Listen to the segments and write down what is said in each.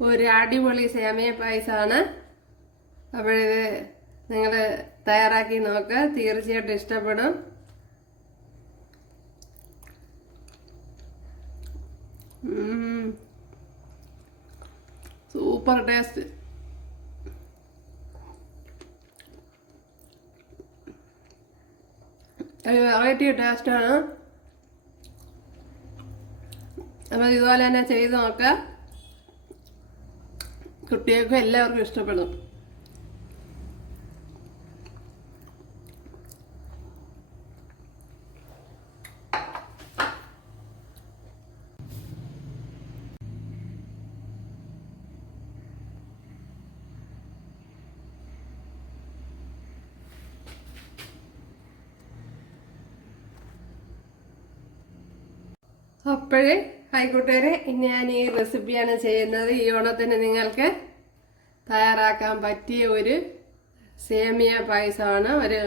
ഒരു അടിപൊളി സേമിയ പായസമാണ്. അപ്പോഴിത് നിങ്ങൾ തയ്യാറാക്കി നോക്കുക, തീർച്ചയായിട്ടും ഇഷ്ടപ്പെടും. Super taste. വെറൈറ്റി ടേസ്റ്റാണ്. അപ്പോൾ ഇതുപോലെ തന്നെ ചെയ്ത് നോക്കുക, കുട്ടികൾക്കും എല്ലാവർക്കും ഇഷ്ടപ്പെടും. അപ്പോഴേ ആയിക്കോട്ടെ, ഞാൻ ഈ റെസിപ്പിയാണ് ചെയ്യുന്നത്. ഈ ഓണത്തിന് നിങ്ങൾക്ക് തയ്യാറാക്കാൻ പറ്റിയ ഒരു സേമിയ പായസമാണ്. ഒരു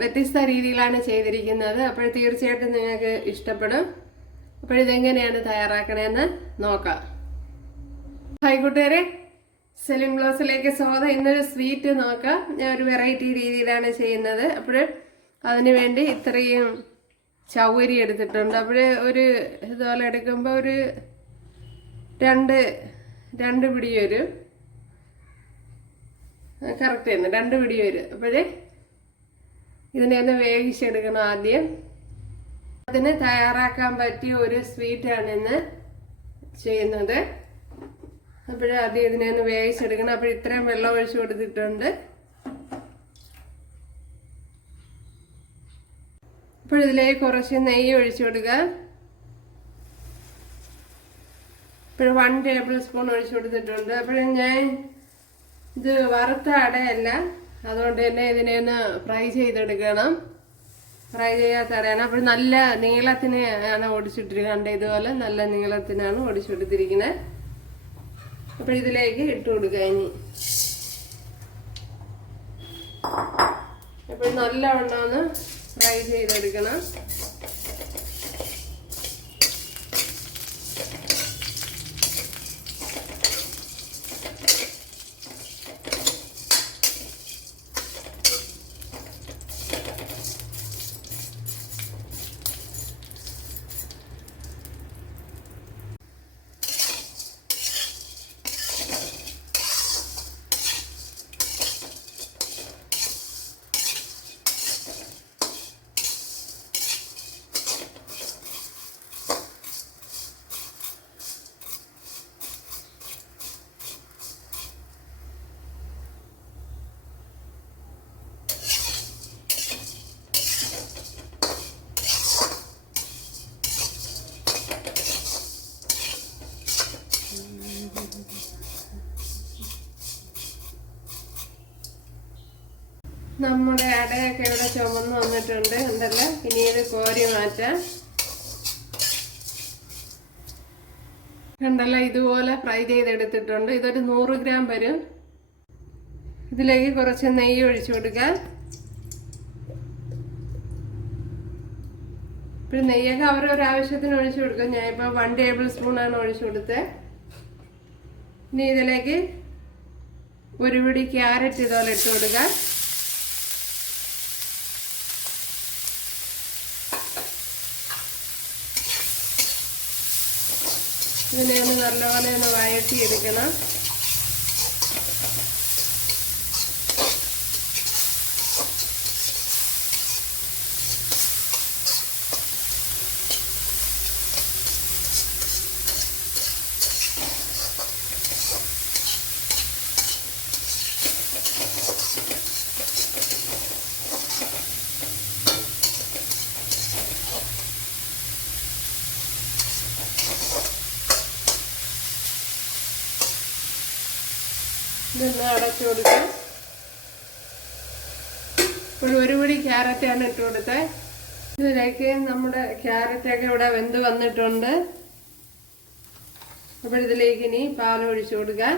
വ്യത്യസ്ത രീതിയിലാണ് ചെയ്തിരിക്കുന്നത്. അപ്പോൾ തീർച്ചയായിട്ടും നിങ്ങൾക്ക് ഇഷ്ടപ്പെടും. അപ്പോഴിതെങ്ങനെയാണ് തയ്യാറാക്കണമെന്ന് നോക്കാം. ആയിക്കോട്ടെ, സെലിം ബ്ലോസിലേക്ക് സ്വാഗതം. ഇന്നൊരു സ്വീറ്റ് നോക്കാം. ഞാൻ ഒരു വെറൈറ്റി രീതിയിലാണ് ചെയ്യുന്നത്. അപ്പോൾ അതിനു വേണ്ടി ഇത്രയും ചവ്വരി എടുത്തിട്ടുണ്ട്. അപ്പോൾ ഒരു ഇതുപോലെ എടുക്കുമ്പോൾ ഒരു രണ്ട് പിടി വരും. കറക്റ്റ് തന്നെ 2 പിടി വരും. അപ്പോഴേ ഇതിനെ ഒന്ന് വേവിച്ചെടുക്കണം ആദ്യം. അതിന് തയ്യാറാക്കാൻ പറ്റിയ ഒരു സ്വീറ്റാണ് ഇന്ന് ചെയ്യുന്നത്. ആദ്യം ഇതിനെ ഒന്ന് വേവിച്ചെടുക്കണം. അപ്പോൾ ഇത്രയും വെള്ളം ഒഴിച്ചു കൊടുത്തിട്ടുണ്ട്. അപ്പോൾ ഇതിലേക്ക് കുറച്ച് നെയ്യ് ഒഴിച്ചു കൊടുക്കുക. ഇപ്പോൾ 1 ടേബിൾ സ്പൂൺ ഒഴിച്ചു കൊടുത്തിട്ടുണ്ട്. അപ്പോൾ ഞാൻ ഇത് വറുത്ത അടയല്ല, അതുകൊണ്ട് തന്നെ ഇതിനെ ഒന്ന് ഫ്രൈ ചെയ്തെടുക്കണം. ഫ്രൈ ചെയ്യാത്ത അടയാണ്. അപ്പോൾ നല്ല നീളത്തിന് ആണ് ഒടിച്ചിട്ടിരിക്കുന്നത്. ഇതുപോലെ നല്ല നീളത്തിനാണ് ഒടിച്ചെടുത്തിരിക്കുന്നത്. അപ്പോൾ ഇതിലേക്ക് ഇട്ട് കൊടുക്കുക. ഇനി അപ്പോൾ നല്ലവണ്ണം ഒന്ന് ഫ്രൈ ചെയ്തെടുക്കണം. നമ്മുടെ അടയൊക്കെ ഇവിടെ ചുമന്ന് വന്നിട്ടുണ്ട് ഉണ്ടല്ലോ. ഇനി ഇത് കോരി മാറ്റാം. കണ്ടല്ലോ, ഇതുപോലെ ഫ്രൈ ചെയ്തെടുത്തിട്ടുണ്ട്. ഇതൊരു 100 ഗ്രാം വരും. ഇതിലേക്ക് കുറച്ച് നെയ്യ് ഒഴിച്ചു കൊടുക്കാം. ഇപ്പോൾ നെയ്യൊക്കെ അവരൊരാവശ്യത്തിന് ഒഴിച്ചു കൊടുക്കും. ഞാനിപ്പോൾ 1 ടേബിൾ സ്പൂണാണ് ഒഴിച്ചു കൊടുത്തത്. ഇനി ഇതിലേക്ക് ഒരു പിടി ക്യാരറ്റ് ഇതുപോലെ ഇട്ട് കൊടുക്കാം. ഇതിനെ ഒന്ന് നല്ലപോലെ ഒന്ന് വഴറ്റിയെടുക്കണം. ഇതൊന്ന് അടച്ചു കൊടുക്കാം. ഇപ്പോൾ ഒരു പിടി ക്യാരറ്റാണ് ഇട്ട് കൊടുത്തത്. ഇതിലേക്ക് നമ്മുടെ ക്യാരറ്റൊക്കെ ഇവിടെ വെന്ത് വന്നിട്ടുണ്ട്. അപ്പോൾ ഇതിലേക്ക് ഇനി പാൽ ഒഴിച്ചു കൊടുക്കാം.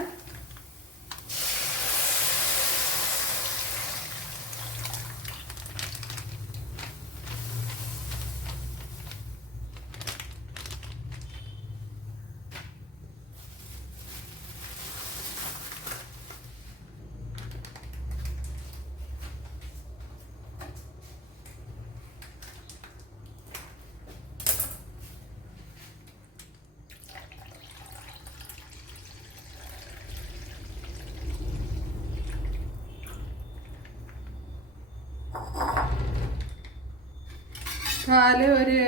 പാല് ഒരു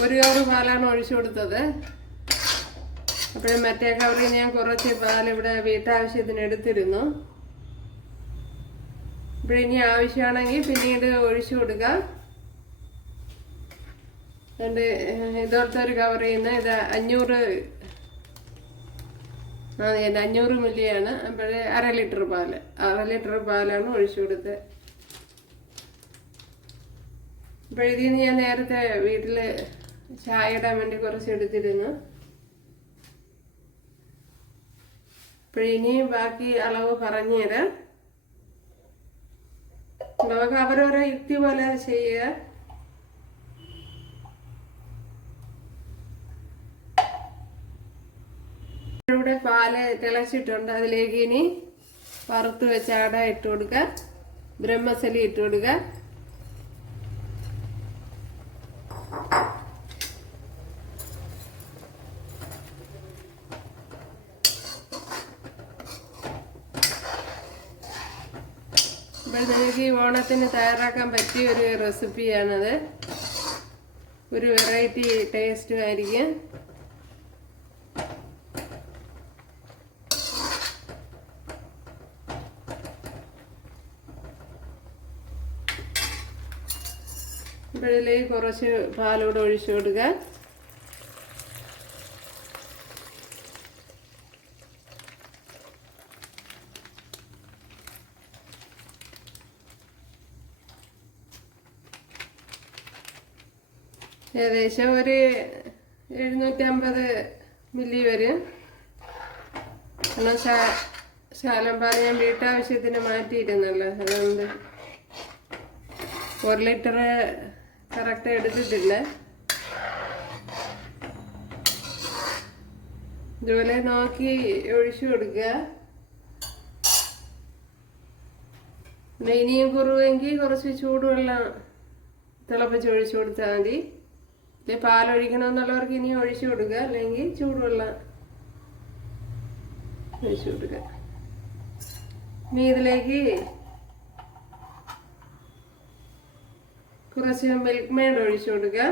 കവറ് പാലാണ് ഒഴിച്ചു കൊടുത്തത്. അപ്പോൾ മറ്റേ കവറിൽ ഞാൻ കുറച്ച് പാൽ ഇവിടെ വീട്ടാവശ്യത്തിന് എടുത്തിരുന്നു. അപ്പോൾ ഇനി ആവശ്യമാണെങ്കിൽ പിന്നീട് ഒഴിച്ചു കൊടുക്കാം. അതുകൊണ്ട് ഇതുപോലത്തെ ഒരു കവർ ചെയ്യുന്ന ഇത് 500 മില്ലിയാണ്. അപ്പോൾ 1/2 ലിറ്റർ പാലാണ് ഒഴിച്ചു കൊടുത്തത്. അപ്പോൾ ഇതിൽ നിന്ന് ഞാൻ നേരത്തെ വീട്ടിൽ ചായ ഇടാൻ വേണ്ടി കുറച്ച് എടുത്തിരുന്നു. അപ്പോൾ ഇനിയും ബാക്കി അളവ് പറഞ്ഞുതരാം. നമുക്ക് അവരവരെ യുക്തി പോലെ ചെയ്യുക. ഇവിടെ പാല് തിളച്ചിട്ടുണ്ട്. അതിലേക്ക് ഇനി വറുത്ത് വെച്ച അട ഇട്ട് കൊടുക്കുക, ബ്രഹ്മസലി ഇട്ട് കൊടുക്കുക. അപ്പോൾ നിങ്ങൾക്ക് ഈ ഓണത്തിന് തയ്യാറാക്കാൻ പറ്റിയ ഒരു റെസിപ്പിയാണത്. ഒരു വെറൈറ്റി ടേസ്റ്റും ആയിരിക്കും. അപ്പോൾ ഇതിലേക്ക് കുറച്ച് പാലൂടെ ഒഴിച്ചു കൊടുക്കുക. ഏകദേശം ഒരു 750 മില്ലി വരും. കാരണം ശാലം പാൽ ഞാൻ വീട്ടാവശ്യത്തിന് മാറ്റിയിരുന്നല്ലോ, അതുകൊണ്ട് 1 ലിറ്റർ കറക്റ്റ് എടുത്തിട്ടില്ല. ഇതുപോലെ നോക്കി ഒഴിച്ചു കൊടുക്കുക. പിന്നെ ഇനിയും കുറവെങ്കിൽ കുറച്ച് ചൂടുവെള്ളം തിളപ്പിച്ച് ഒഴിച്ചു കൊടുത്താൽ മതി. പാലൊഴിക്കണമെന്നുള്ളവർക്ക് ഇനിയും ഒഴിച്ചു കൊടുക്കുക, അല്ലെങ്കിൽ ചൂടുവെള്ളം ഒഴിച്ചു കൊടുക്കുക. ഇനി ഇതിലേക്ക് കുറച്ച് മിൽക്ക് മെയ്ഡ് ഒഴിച്ചു കൊടുക്കുക.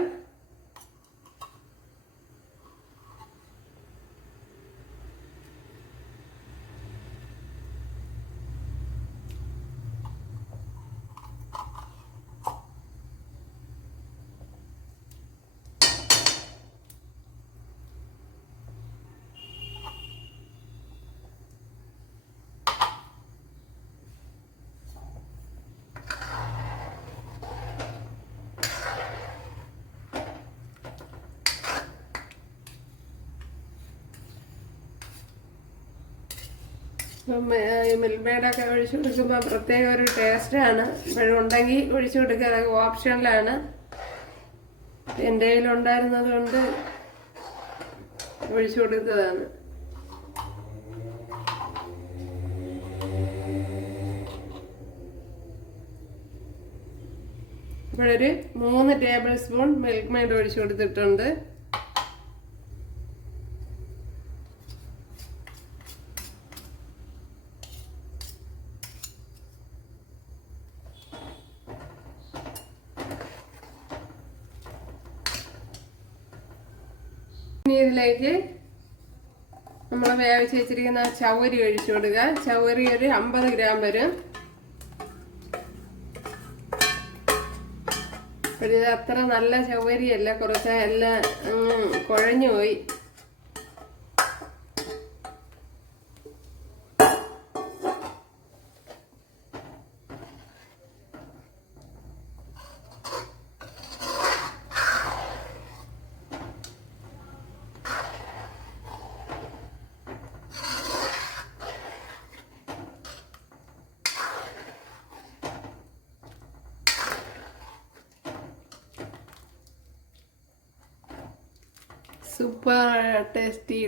മിൽക്ക് മെയ്ഡൊക്കെ ഒഴിച്ചു കൊടുക്കുമ്പോൾ പ്രത്യേക ഒരു ടേസ്റ്റാണ്. ഇപ്പോഴുണ്ടെങ്കിൽ ഒഴിച്ചു കൊടുക്കുക, അതൊക്കെ ഓപ്ഷനിലാണ്. എൻ്റെ കയ്യിലുണ്ടായിരുന്നത് കൊണ്ട് ഒഴിച്ചു കൊടുത്തതാണ്. ഇപ്പോഴൊരു 3 ടേബിൾ സ്പൂൺ മിൽക്ക് മെയ്ഡ് ഒഴിച്ചു കൊടുത്തിട്ടുണ്ട്. ഇതിലേക്ക് നമ്മൾ വേവിച്ച് വെച്ചിരിക്കുന്ന ചവ്വരി ഒഴിച്ചു കൊടുക്കുക. ചവ്വരി ഒരു 50 ഗ്രാം വരും. ഇത് അത്ര നല്ല ചവ്വരിയല്ല, കുറച്ച് എല്ലാം കുഴഞ്ഞു പോയി. സൂപ്പർ ടേസ്റ്റി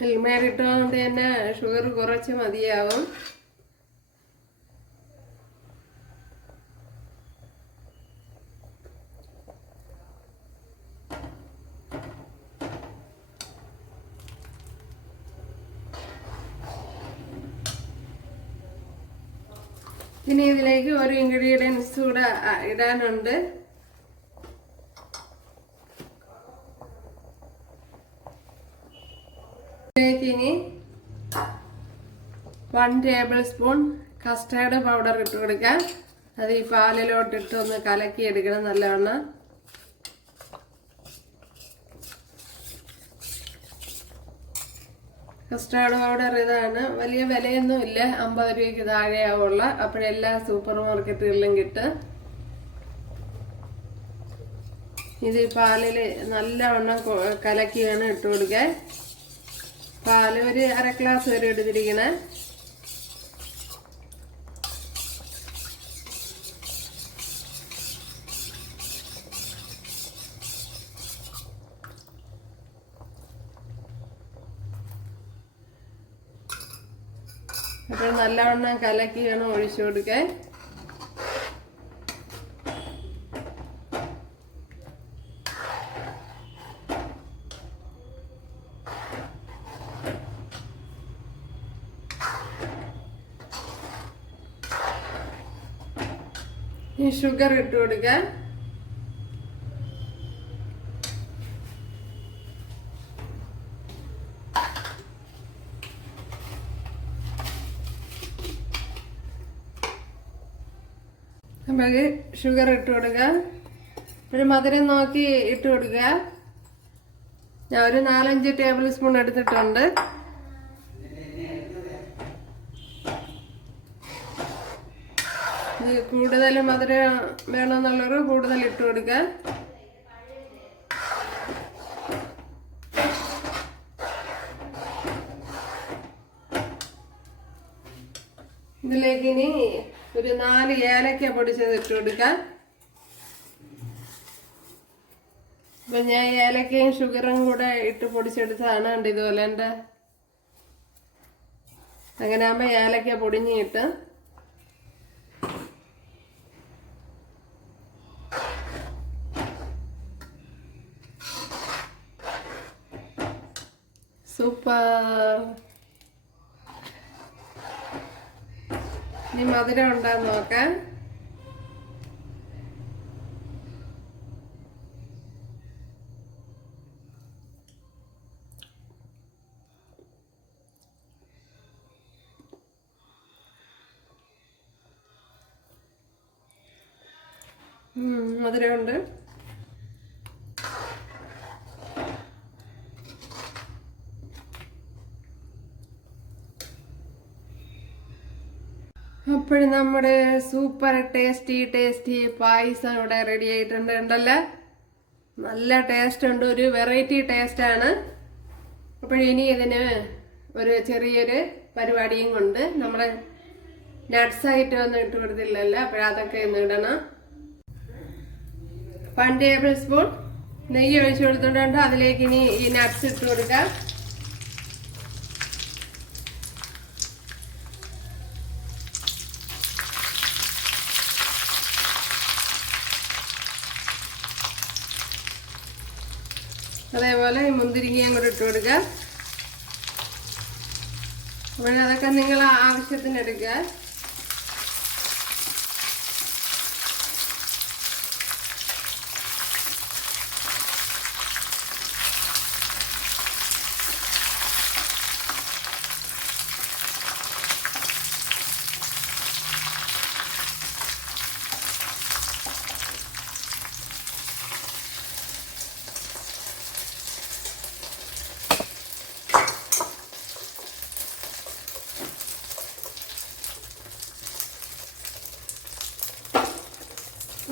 മിൽക്ക് മെയ്ഡ് ഇട്ടുകൊണ്ട് തന്നെ ഷുഗർ കുറച്ച് മതിയാവും. ഇനി ഇതിലേക്ക് ഒരു ഇൻഗ്രീഡിയൻസ് കൂടെ ഇടാനുണ്ട്. ഇതിലേക്ക് ഇനി 1 ടേബിൾ സ്പൂൺ കസ്റ്റാർഡ് പൗഡർ ഇട്ട് കൊടുക്കാം. അത് ഈ പാലിലോട്ടിട്ട് ഒന്ന് കലക്കി എടുക്കണം നല്ലവണ്ണം. കസ്റ്റാർഡ് പൗഡർ ഇതാണ്, വലിയ വിലയൊന്നുമില്ല, 50 രൂപയ്ക്ക് താഴെയാവുള്ള. അപ്പോഴെല്ലാ സൂപ്പർ മാർക്കറ്റുകളിലും കിട്ടും. ഇത് പാലിൽ നല്ലവണ്ണം കലക്കിയാണ് ഇട്ട് കൊടുക്കാൻ. പാല് ഒരു 1/2 ഗ്ലാസ് വരെ എടുത്തിരിക്കണേ. അപ്പോൾ നല്ലവണ്ണം കലക്കി വേണം ഒഴിച്ചു കൊടുക്കാൻ. ഈ ഷുഗർ ഇട്ട് കൊടുക്കാൻ. അപ്പോൾ ഷുഗർ ഇട്ട് കൊടുക്കുക. ഒരു മധുരം നോക്കി ഇട്ട് കൊടുക്കുക. ഞാൻ ഒരു 4-5 ടേബിൾ സ്പൂൺ എടുത്തിട്ടുണ്ട്. ഇത് കൂടുതൽ മധുരം വേണമെന്നുള്ളവർ കൂടുതൽ ഇട്ട് കൊടുക്കുക. ഇതിലേക്ക് ഇനി ഒരു 4 ഏലക്ക പൊടിച്ചത് ഇട്ട് കൊടുക്കാം. അപ്പൊ ഞാൻ ഏലക്കയും ഷുഗറും കൂടെ ഇട്ട് പൊടിച്ചെടുത്തതാണ്. കണ്ട് ഇതുപോലെ ഉണ്ട്. അങ്ങനെ ആകുമ്പോ ഏലക്ക പൊടിഞ്ഞിട്ട് സൂപ്പർ. ഇനി മധുരം ഉണ്ടാന്ന് നോക്കാം. മധുരമുണ്ട്. അപ്പോഴും നമ്മുടെ സൂപ്പർ ടേസ്റ്റി പായസം ഇവിടെ റെഡി ആയിട്ടുണ്ട്. ഉണ്ടല്ലോ, നല്ല ടേസ്റ്റ് ഉണ്ട്, ഒരു വെറൈറ്റി ടേസ്റ്റ് ആണ്. അപ്പോഴിനി ഇതിന് ഒരു ചെറിയൊരു പരിപാടിയും കൊണ്ട് നമ്മുടെ നട്ട്സ് ആയിട്ട് ഒന്നും ഇട്ട് കൊടുത്തില്ലല്ലോ, അപ്പോഴതൊക്കെ ഒന്ന് ഇടണം. 1 ടേബിൾ സ്പൂൺ നെയ്യ് ഒഴിച്ചു കൊടുത്തിട്ടുണ്ട്. അതിലേക്ക് ഇനി ഈ നട്ട്സ് ഇട്ട് കൊടുക്കാം. അതേപോലെ ഈ മുന്തിരിങ്ങയും കൂടെ ഇട്ട് കൊടുക്കുക. അപ്പോഴതൊക്കെ നിങ്ങൾ ആവശ്യത്തിന് എടുക്കുക.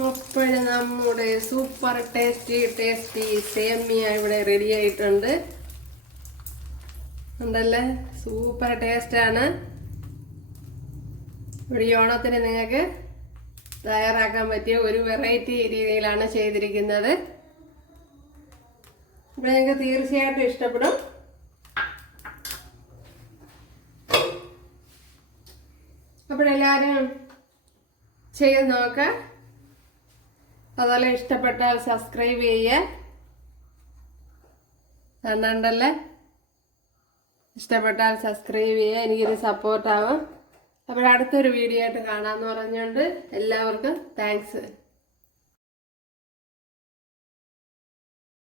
അപ്പോഴും നമ്മുടെ സൂപ്പർ ടേസ്റ്റി സേമിയ ഇവിടെ റെഡി ആയിട്ടുണ്ട്. ഉണ്ടല്ലേ, സൂപ്പർ ടേസ്റ്റാണ്. ഇവിടെ ഓണത്തിന് നിങ്ങൾക്ക് തയ്യാറാക്കാൻ പറ്റിയ ഒരു വെറൈറ്റി രീതിയിലാണ് ചെയ്തിരിക്കുന്നത്. ഇവിടെ നിങ്ങൾക്ക് തീർച്ചയായിട്ടും ഇഷ്ടപ്പെടും. അപ്പോഴെല്ലാവരും ചെയ്ത് നോക്കാം. അതുപോലെ ഇഷ്ടപ്പെട്ടാൽ സബ്സ്ക്രൈബ് ചെയ്യുക. കണ്ടല്ലേ, ഇഷ്ടപ്പെട്ടാൽ സബ്സ്ക്രൈബ് ചെയ്യുക, എനിക്കൊരു സപ്പോർട്ടാവും. അപ്പോൾ അടുത്തൊരു വീഡിയോ ആയിട്ട് കാണാമെന്ന് പറഞ്ഞുകൊണ്ട് എല്ലാവർക്കും താങ്ക്സ്.